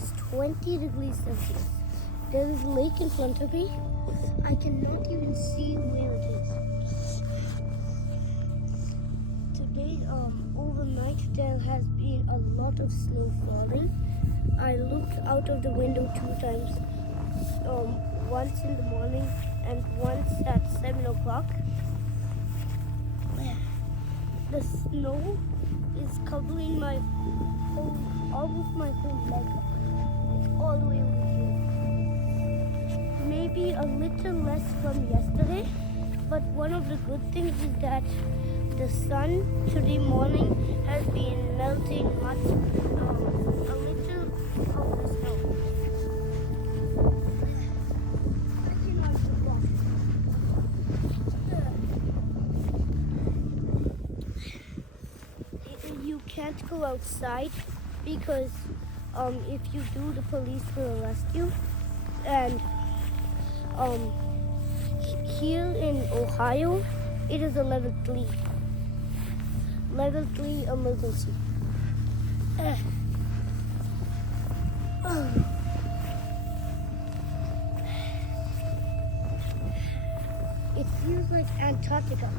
is 20 degrees Celsius. There is a lake in front of me. I cannot even see where it is. Today, overnight, there has been a lot of snow falling. I looked out of the window 2 times, once in the morning and once at 7 o'clock. The snow is covering almost my whole leg. It's all the way over here. Maybe a little less from yesterday, but one of the good things is that the sun today morning has been melting a little of the snow. I cannot walk. You can't go outside because if you do, the police will arrest you. And here in Ohio, it is a level 3. Level 3 emergency. It feels like Antarctica.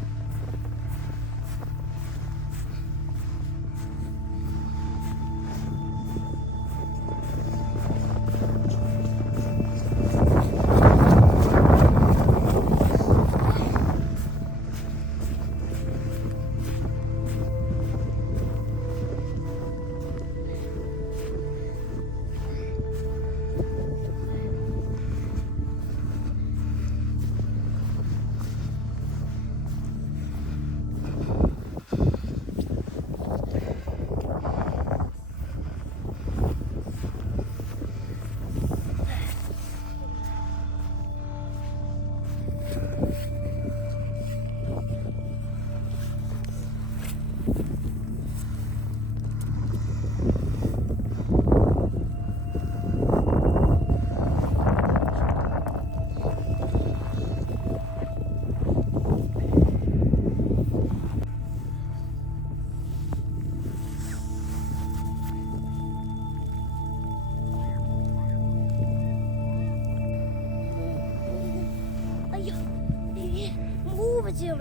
Move it here,